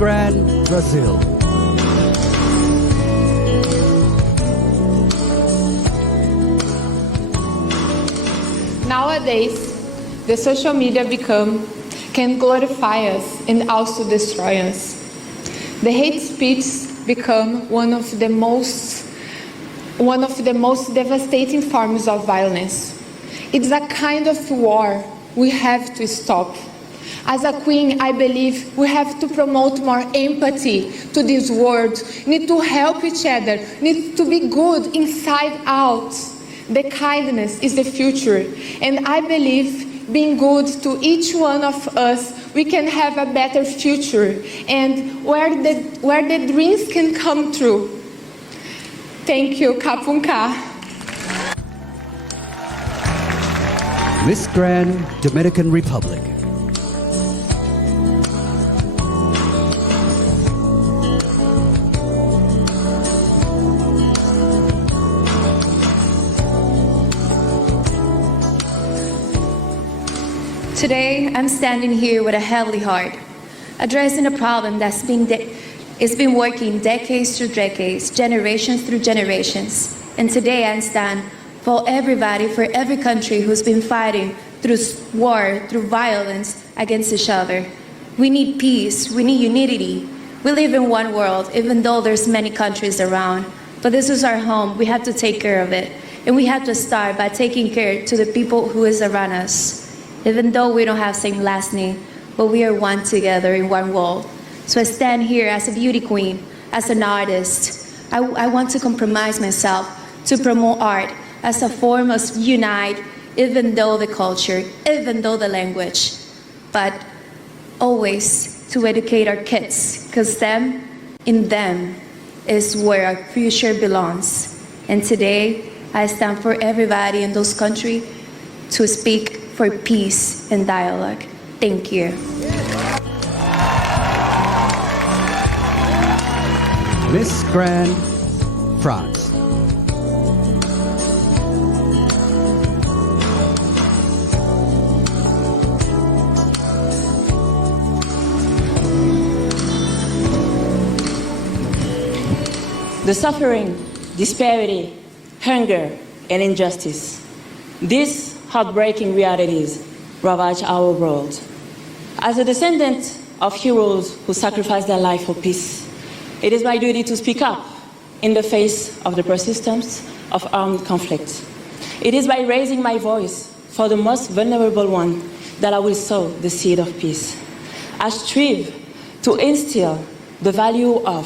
Grand Brazil. Nowadays, the social media can glorify us and also destroy us. The hate speech become one of the most devastating forms of violence. It's a kind of war we have to stop. As a queen, I believe we have to promote more empathy to this world. We need to help each other. We need to be good inside out. The kindness is the future. And I believe being good to each one of us, we can have a better future and where the dreams can come true. Thank you, Kapunka. Miss Grand Dominican Republic. Today, I'm standing here with a heavy heart, addressing a problem that's been working decades through decades, generations through generations. And today I stand for everybody, for every country who's been fighting through war, through violence against each other. We need peace, we need unity. We live in one world, even though there's many countries around. But this is our home, we have to take care of it. And we have to start by taking care to the people who is around us. Even though we don't have same last name, but we are one together in one world. So I stand here as a beauty queen, as an artist. I want to compromise myself to promote art as a form of unite, even though the culture, even though the language, but always to educate our kids, because in them is where our future belongs. And today, I stand for everybody in those countries to speak for peace and dialogue. Thank you. Miss Grand France. The suffering, disparity, hunger, and injustice. These heartbreaking realities ravage our world. As a descendant of heroes who sacrificed their life for peace, it is my duty to speak up in the face of the persistence of armed conflict. It is by raising my voice for the most vulnerable one that I will sow the seed of peace. I strive to instill the value of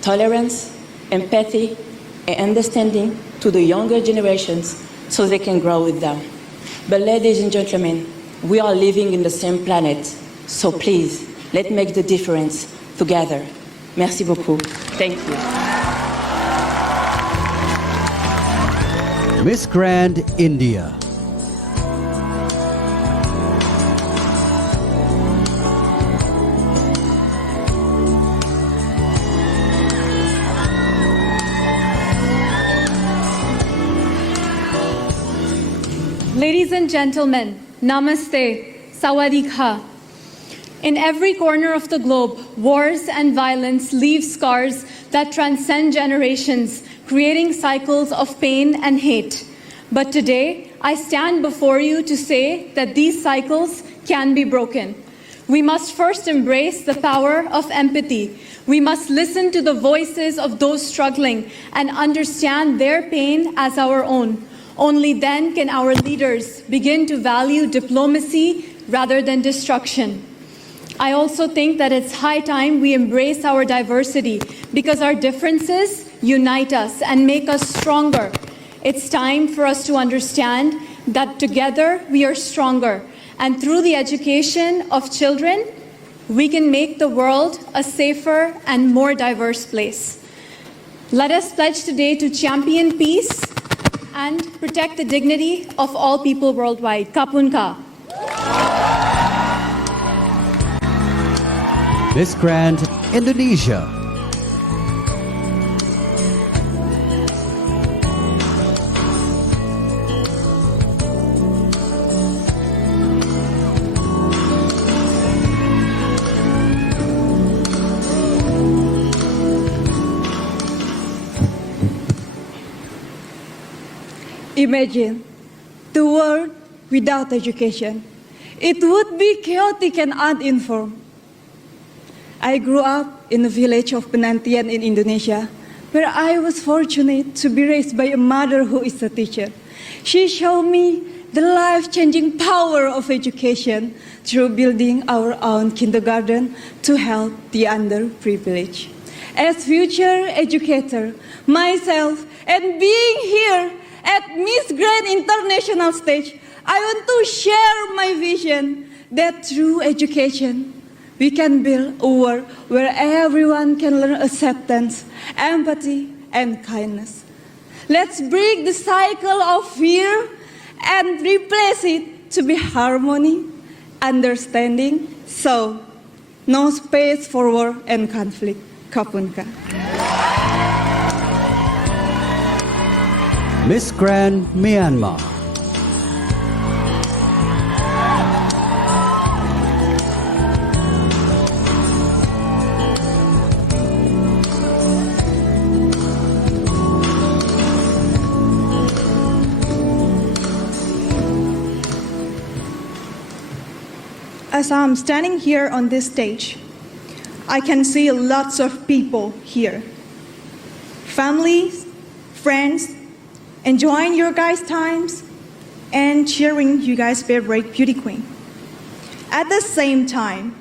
tolerance, empathy, and understanding to the younger generations so they can grow with them. But ladies and gentlemen, we are living in the same planet, so please, let's make the difference together. Merci beaucoup. Thank you. Miss Grand India. Ladies and gentlemen, Namaste, Sawadee-kha. In every corner of the globe, wars and violence leave scars that transcend generations, creating cycles of pain and hate. But today, I stand before you to say that these cycles can be broken. We must first embrace the power of empathy. We must listen to the voices of those struggling and understand their pain as our own. Only then can our leaders begin to value diplomacy rather than destruction. I also think that it's high time we embrace our diversity because our differences unite us and make us stronger. It's time for us to understand that together we are stronger, and through the education of children, we can make the world a safer and more diverse place. Let us pledge today to champion peace and protect the dignity of all people worldwide. Kapunka. Miss Grand Indonesia. Imagine the world without education. It would be chaotic and uninformed. I grew up in the village of Penantian in Indonesia, where I was fortunate to be raised by a mother who is a teacher. She showed me the life-changing power of education through building our own kindergarten to help the underprivileged. As future educator, myself, and being here at Miss Grand International stage, I want to share my vision that through education, we can build a world where everyone can learn acceptance, empathy, and kindness. Let's break the cycle of fear and replace it to be harmony, understanding, so no space for war and conflict. Kapun ka. Miss Grand Myanmar. As I'm standing here on this stage, I can see lots of people here. Families, friends, enjoying your guys' times, and cheering you guys' favorite beauty queen. At the same time,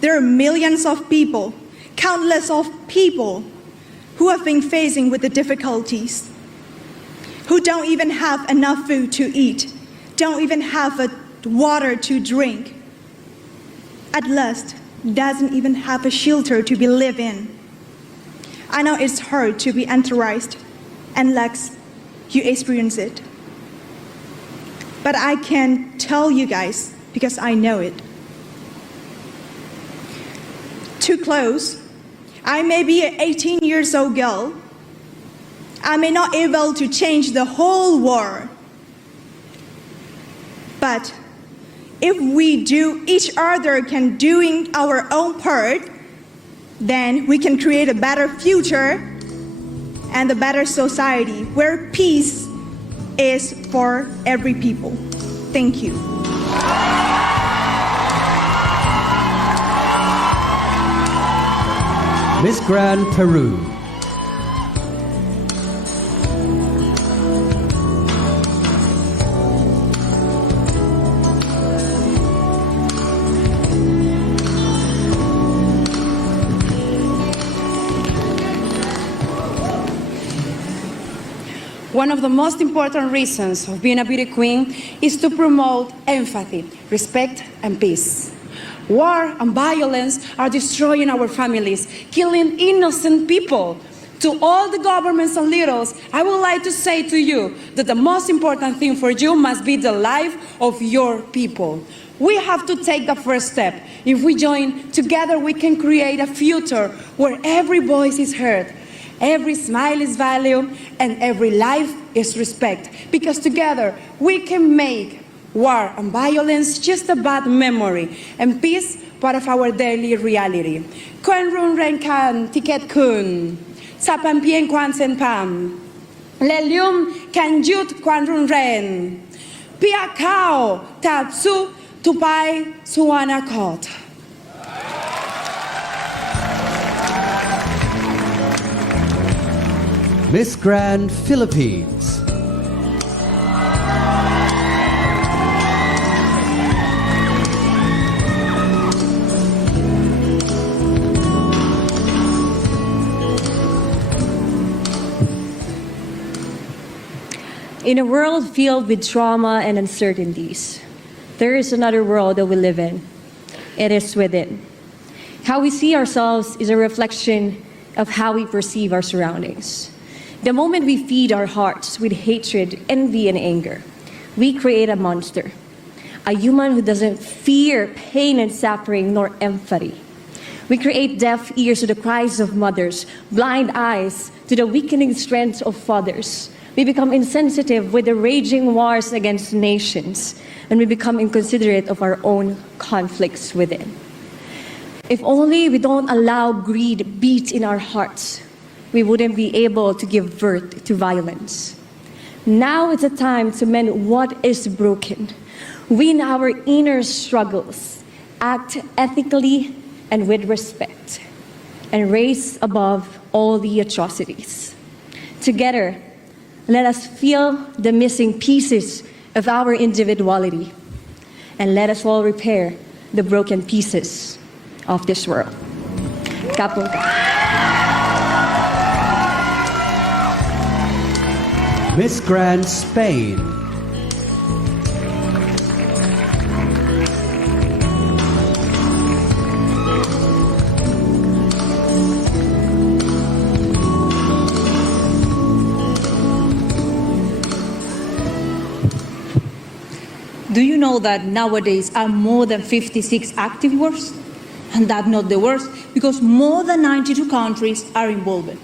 there are millions of people, countless of people, who have been facing with the difficulties, who don't even have enough food to eat, don't even have water to drink. At last, doesn't even have a shelter to be live in. I know it's hard to be enterprised unless you experience it. But I can tell you guys because I know it. To close, I may be an 18 years old girl. I may not be able to change the whole world. But if we do each other can doing our own part, then we can create a better future and a better society where peace is for every people. Thank you. Miss Grand Peru. One of the most important reasons of being a beauty queen is to promote empathy, respect, and peace. War and violence are destroying our families, killing innocent people. To all the governments and leaders, I would like to say to you that the most important thing for you must be the life of your people. We have to take the first step. If we join together, we can create a future where every voice is heard. Every smile is valued and every life is respected. Because together we can make war and violence just a bad memory and peace part of our daily reality. Kwan run ren kan tiket kun, sapan pien kwan sen pam, lelium kan jut kwan run ren, pia kao tap su tupai suana kot. Miss Grand Philippines. In a world filled with trauma and uncertainties, there is another world that we live in. It is within. How we see ourselves is a reflection of how we perceive our surroundings. The moment we feed our hearts with hatred, envy, and anger, we create a monster, a human who doesn't fear pain and suffering nor empathy. We create deaf ears to the cries of mothers, blind eyes to the weakening strength of fathers. We become insensitive with the raging wars against nations, and we become inconsiderate of our own conflicts within. If only we don't allow greed beat in our hearts, we wouldn't be able to give birth to violence. Now is the time to mend what is broken, win our inner struggles, act ethically and with respect, and raise above all the atrocities. Together, let us feel the missing pieces of our individuality, and let us all repair the broken pieces of this world. Kapun ka. Miss Grand Spain. Do you know that nowadays are more than 56 active wars? And that's not the worst, because more than 92 countries are involved.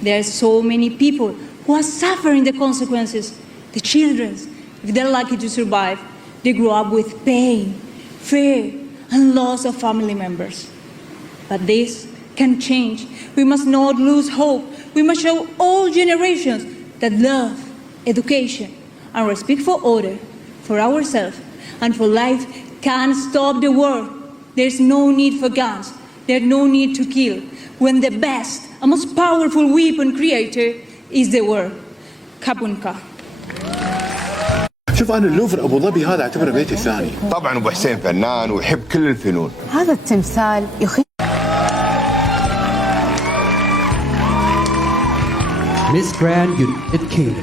There are so many people who are suffering the consequences. The children, if they're lucky to survive, they grow up with pain, fear, and loss of family members. But this can change. We must not lose hope. We must show all generations that love, education, and respect for order, for ourselves, and for life can stop the war. There's no need for guns. There's no need to kill. When the best and most powerful weapon creator is the war. Kapunka. شوف أنا اللوفر أبو ظبي هذا أعتبره بيتي الثاني. طبعا أبو حسين فنان ويحب كل الفنون. هذا التمثال Miss Grand United Kingdom.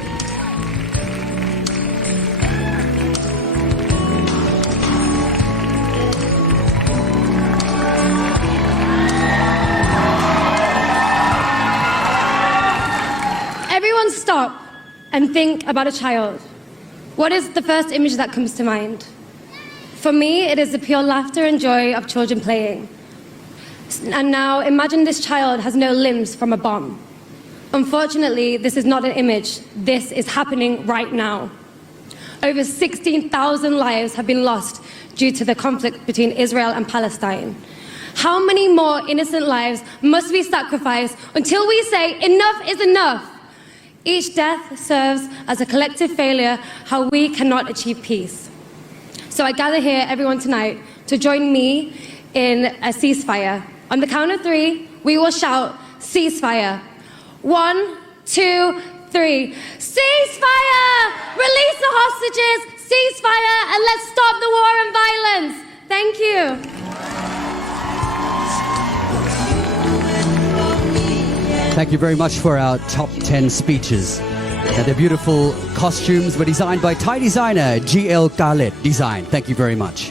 Everyone stop and think about a child. What is the first image that comes to mind? For me, it is the pure laughter and joy of children playing. And now imagine this child has no limbs from a bomb. Unfortunately, this is not an image. This is happening right now. Over 16,000 lives have been lost due to the conflict between Israel and Palestine. How many more innocent lives must we sacrifice until we say enough is enough? Each death serves as a collective failure how we cannot achieve peace. So I gather here, everyone tonight, to join me in a ceasefire. On the count of 3, we will shout, ceasefire. 1, 2, 3. Ceasefire! Release the hostages! Ceasefire! And let's stop the war and violence! Thank you. Thank you very much for our top 10 speeches. And the beautiful costumes were designed by Thai designer GL Khaled Design. Thank you very much.